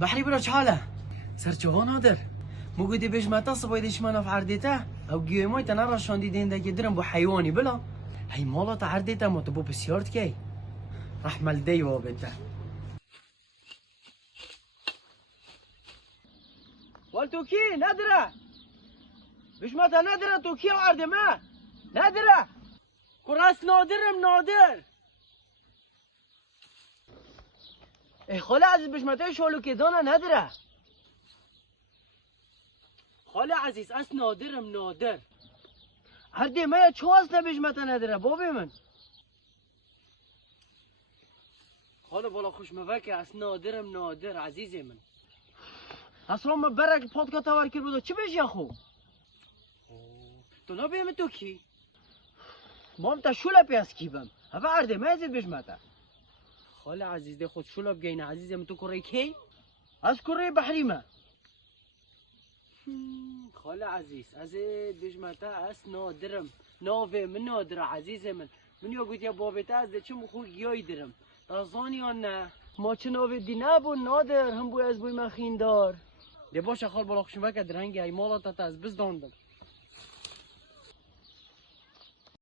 بحری برا چاله سرچوغا نادر مگودی بیش متا صبایدش مناف عردیتا او گیومای تنها شاندی دینده که درم با حیوانی بلا هی مالا تا عردیتا ما تو بو بسیارد کی رحمل دی و بنتا والتوكي نادرة مش متى نادرة توكي وعرض ما نادرة كراس نادر اي خالي عزيز مش متى شغلو كدانا نادرة خالي عزيز اس نادر عرض ما چو اصلا بش متى نادرة بابي من خالي بالا خوش مفاكي اس نادر عزيزي من اصلا ما برک پادکست آور کرد بود چی بشی خو؟ تو نبیم تو کی؟ مام تا شلوب پیاس کی بم؟ هوا عرضه مازید بش متا. خاله عزیز ده خود شلوب گین عزیزم تو کره کی؟ از کره بحری ما. خاله عزیز بش متا اس نادرم ناوه من نادر عزیزم من یا گویی بابت از ده چه مخو گیای درم. تازانی آن نه. ما چه ناوه دی نبو نادر هم بوی از بوی مخیندار. ده باشه خال بالا خوشم وکد رنگی ای مالا تا از بزداندم